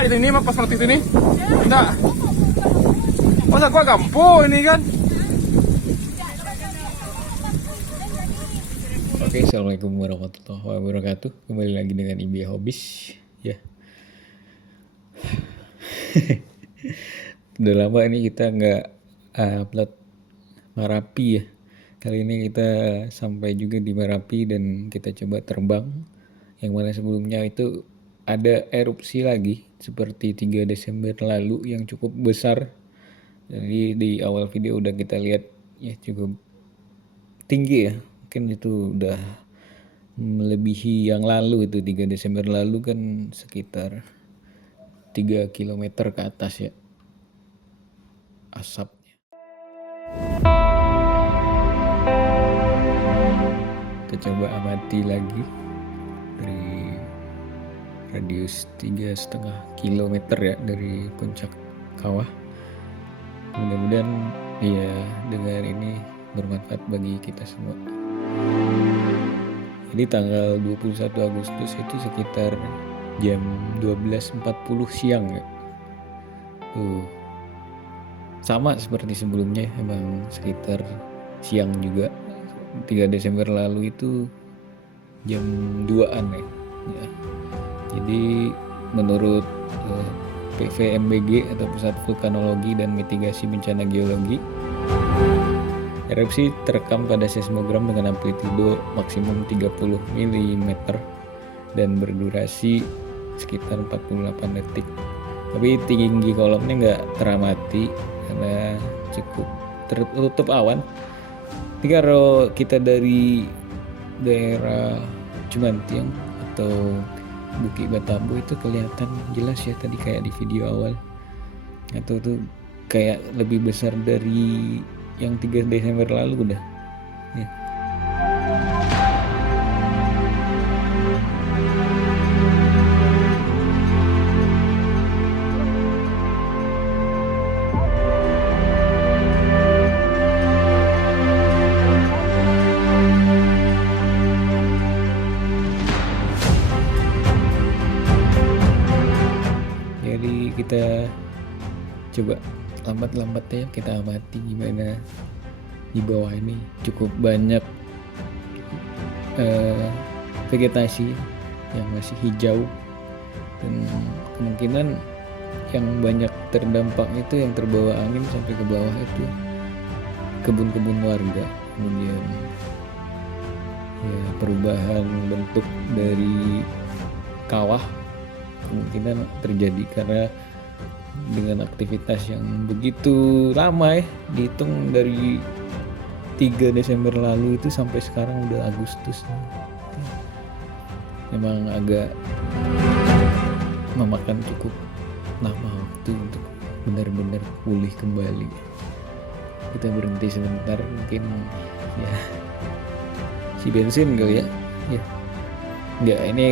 Enggak itu ini mah pas notif ini. Enggak. Masa gua gampo ini kan. Oke, assalamualaikum warahmatullahi wabarakatuh. Kembali lagi dengan Ibi Hobis, ya. Udah lama ini kita nggak upload Merapi ya. Kali ini kita sampai juga di Merapi dan kita coba terbang. Yang mana sebelumnya itu ada erupsi lagi seperti 3 Desember lalu yang cukup besar. Jadi di awal video udah kita lihat ya cukup tinggi ya. Mungkin itu udah melebihi yang lalu, itu 3 Desember lalu kan sekitar 3 km ke atas ya asapnya. Kita coba amati lagi dari radius 3,5 km ya dari puncak kawah. Mudah-mudahan ya dengan ini bermanfaat bagi kita semua. Jadi tanggal 21 Agustus itu sekitar jam 12.40 siang ya. Sama seperti sebelumnya, emang sekitar siang juga. 3 Desember lalu itu jam 2-an ya. Jadi menurut PVMBG atau Pusat Vulkanologi dan Mitigasi Bencana Geologi, erupsi terekam pada seismogram dengan amplitudo maksimum 30 mm dan berdurasi sekitar 48 detik. Tapi tinggi kolomnya nggak teramati karena cukup tertutup awan. Tapi kalau kita dari daerah Cumantiang atau Bukit Batabu itu kelihatan jelas ya tadi kayak di video awal. Atau tuh kayak lebih besar dari yang 3 Desember lalu udah ya. Jadi kita coba lambat-lambat ya kita amati gimana di bawah ini. Cukup banyak vegetasi yang masih hijau dan kemungkinan yang banyak terdampak itu yang terbawa angin sampai ke bawah itu kebun-kebun warga. Kemudian ya perubahan bentuk dari kawah kemungkinan terjadi karena dengan aktivitas yang begitu lama ya, dihitung dari 3 Desember lalu itu sampai sekarang udah Agustus. Memang agak memakan cukup lama waktu untuk benar-benar pulih kembali. Kita berhenti sebentar mungkin ya si bensin kali ya. Ya. Enggak, ini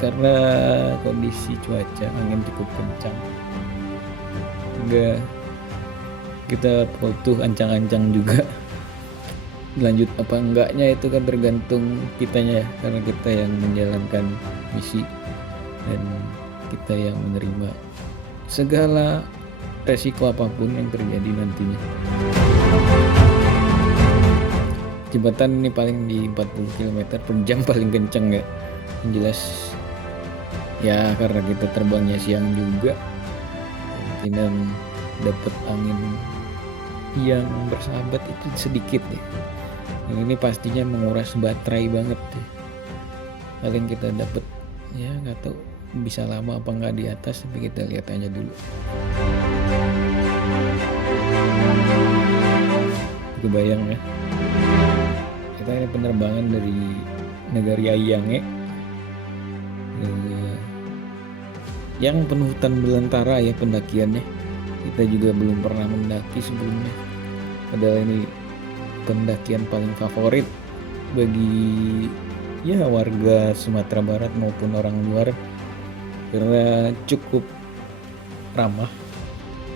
karena kondisi cuaca angin cukup kencang. Enggak, kita butuh ancang-ancang juga. Lanjut apa enggaknya itu kan tergantung kitanya ya, karena kita yang menjalankan misi dan kita yang menerima segala resiko apapun yang terjadi nantinya. Jembatan ini paling di 40 km per jam paling kencang ya. Yang jelas ya karena kita terbangnya siang juga kemungkinan dapat angin yang bersahabat itu sedikit ya. Yang ini pastinya menguras baterai banget ya. Paling kita dapat ya nggak tahu bisa lama apa nggak di atas, tapi kita lihat aja dulu. Kebayang ya, kita ini penerbangan dari Negari Ayang yang penuh hutan belantara ya pendakiannya. Kita juga belum pernah mendaki sebelumnya, padahal ini pendakian paling favorit bagi ya warga Sumatera Barat maupun orang luar karena cukup ramah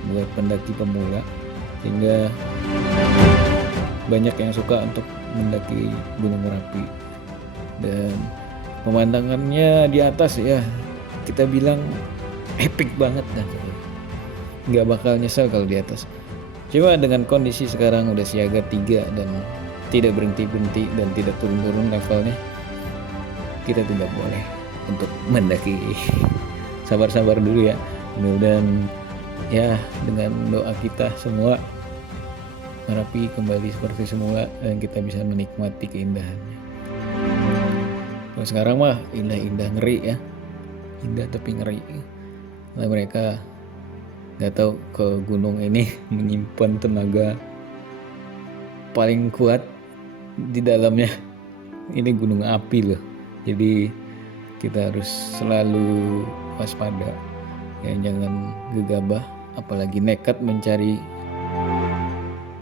buat pendaki pemula, sehingga banyak yang suka untuk mendaki Gunung Merapi. Dan pemandangannya di atas ya, kita bilang epic banget dan nggak bakal nyesel kalau di atas. Cuma dengan kondisi sekarang udah siaga 3 dan tidak berhenti-berhenti dan tidak turun-turun levelnya, kita tidak boleh untuk mendaki. Sabar-sabar dulu ya. Mudah-mudahan ya dengan doa kita semua Merapi kembali seperti semula dan kita bisa menikmati keindahannya. Kalau sekarang mah indah-indah, ngeri ya, indah tapi ngeri. Nah, mereka nggak tahu ke gunung ini menyimpan tenaga paling kuat di dalamnya. Ini gunung api loh, jadi kita harus selalu waspada ya, jangan gegabah apalagi nekat mencari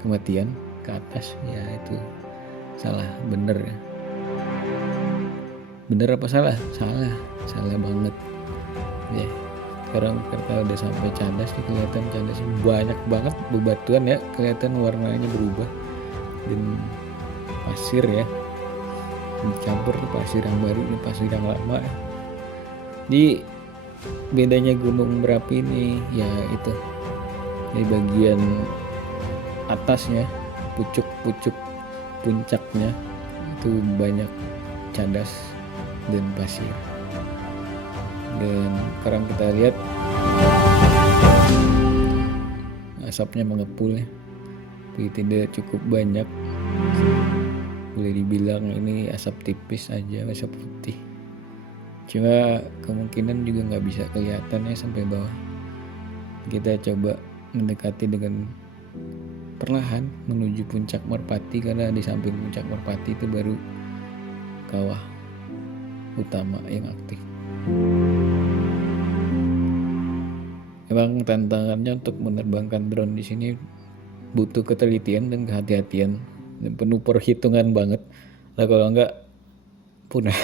kematian ke atas. Ya itu salah, bener ya. Bener apa salah? Salah banget ya. Sekarang kita udah sampai Cadas nih, kelihatan Cadasnya banyak banget bebatuan ya, kelihatan warnanya berubah dan pasir ya, dicampur tuh pasir yang baru nih, pasir yang lama. Di bedanya Gunung Merapi ini ya itu di bagian atasnya, pucuk-pucuk puncaknya itu banyak cadas dan pasir. Dan sekarang kita lihat asapnya mengepul ya, tapi tidak cukup banyak. Boleh dibilang ini asap tipis aja, asap putih. Cuma kemungkinan juga nggak bisa kelihatannya sampai bawah. Kita coba mendekati dengan perlahan menuju puncak Merpati, karena di samping puncak Merpati itu baru kawah utama yang aktif. Memang tantangannya untuk menerbangkan drone di sini butuh ketelitian dan kehati-hatian dan penuh perhitungan banget. Nah kalau enggak punah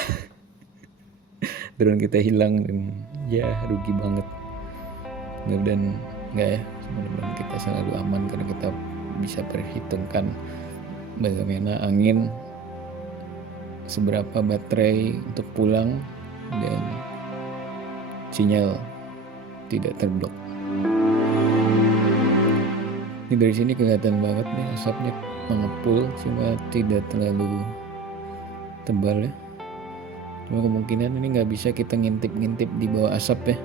drone kita hilang dan ya rugi banget. Mudah-mudahan enggak ya, mudah-mudahan kita selalu aman karena kita bisa perhitungkan bagaimana angin, seberapa baterai untuk pulang, dan sinyal tidak terblok. Ini dari sini kelihatan banget nih asapnya mengepul, cuma tidak terlalu tebal ya. Cuma kemungkinan ini nggak bisa kita ngintip-ngintip di bawah asap ya.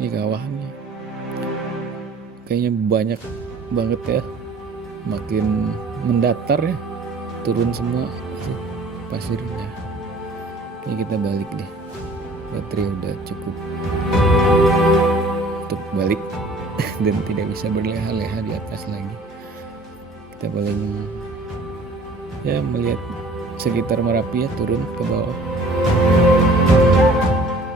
Ini kawahnya kayaknya banyak banget ya, makin mendatar ya, turun semua pasirnya. Ini kita balik deh, baterai udah cukup untuk balik dan tidak bisa berleha-leha di atas lagi. Kita paling ya melihat sekitar Merapi ya, turun ke bawah.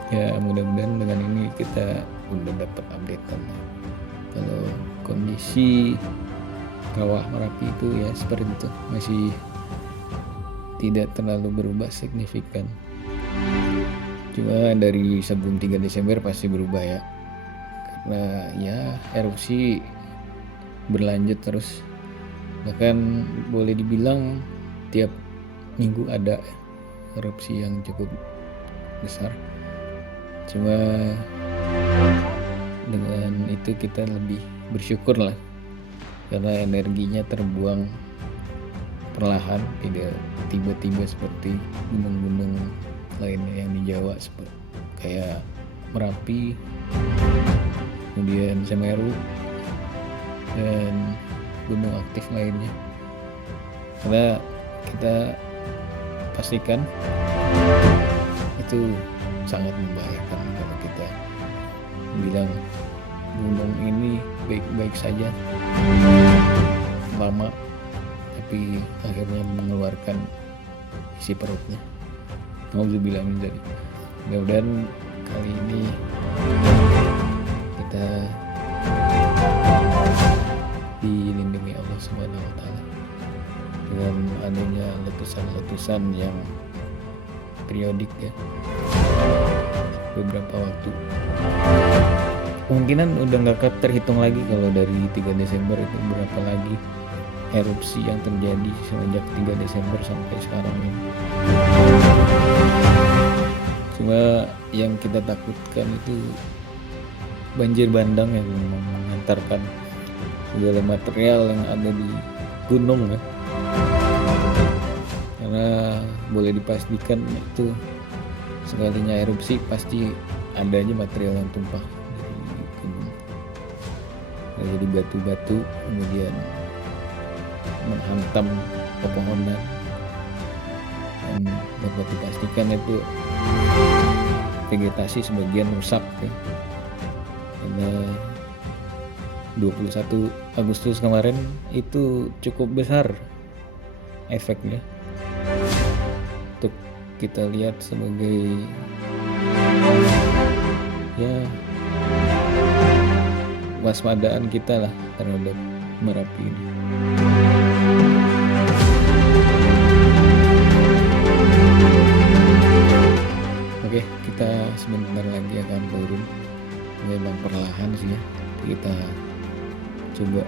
Ya mudah-mudahan dengan ini kita udah dapat updatean kalau kondisi kawah Merapi itu ya seperti itu, masih tidak terlalu berubah signifikan. Cuma dari sebelum 3 Desember pasti berubah ya, karena ya erupsi berlanjut terus, bahkan boleh dibilang tiap minggu ada erupsi yang cukup besar. Cuma dengan itu kita lebih bersyukur lah, karena energinya terbuang perlahan, tidak tiba-tiba seperti gunung-gunung lainnya yang di Jawa seperti kayak Merapi, kemudian Semeru dan gunung aktif lainnya. Karena kita pastikan itu sangat membahayakan kalau kita bilang gunung ini baik-baik saja lama, tapi akhirnya mengeluarkan isi perutnya. Alhamdulillah min dzalik. Mudah-mudahan kali ini kita dilindungi Allah Subhanahu wa taala dengan adanya letusan-letusan yang periodik ya, beberapa waktu. Kemungkinan udah nggak terhitung lagi kalau dari 3 Desember itu berapa lagi erupsi yang terjadi semenjak 3 Desember sampai sekarang ini. Cuma yang kita takutkan itu banjir bandang yang mengantarkan segala material yang ada di gunung ya. Karena boleh dipastikan itu sekalinya erupsi pasti ada aja material yang tumpah dari gunung. Jadi batu-batu kemudian menghantam pepohonan, dan dapat dipastikan itu vegetasi sebagian rusak ya. Karena 21 Agustus kemarin itu cukup besar efeknya. Untuk kita lihat sebagai ya waspadaan kita lah terhadap Merapi ini. Oke, kita sebentar lagi akan turun. Memang perlahan sih ya. Kita coba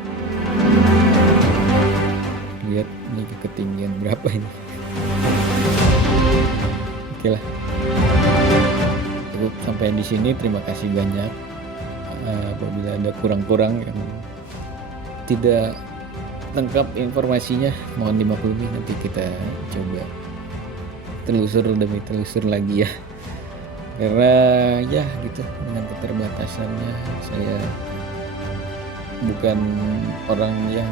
lihat ini ketinggian berapa ini. Oke lah. Cukup sampai di sini. Terima kasih banyak. Apabila ada kurang-kurang yang tidak lengkap informasinya, mohon dimaklumi. Nanti kita coba telusur demi telusur lagi ya. Karena ya gitu, dengan keterbatasannya saya bukan orang yang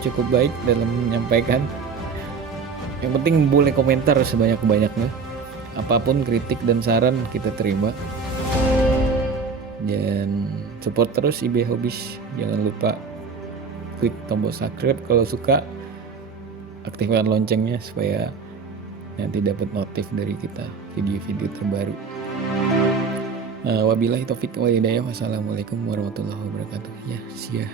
cukup baik dalam menyampaikan. Yang penting boleh komentar sebanyak-banyaknya. Apapun kritik dan saran kita terima. Dan support terus IB Hobbies. Jangan lupa klik tombol subscribe kalau suka. Aktifkan loncengnya supaya nanti dapat notif dari kita video-video terbaru. Wabillahi taufik wal hidayah. Wassalamualaikum warahmatullahi wabarakatuh. Ya, sia.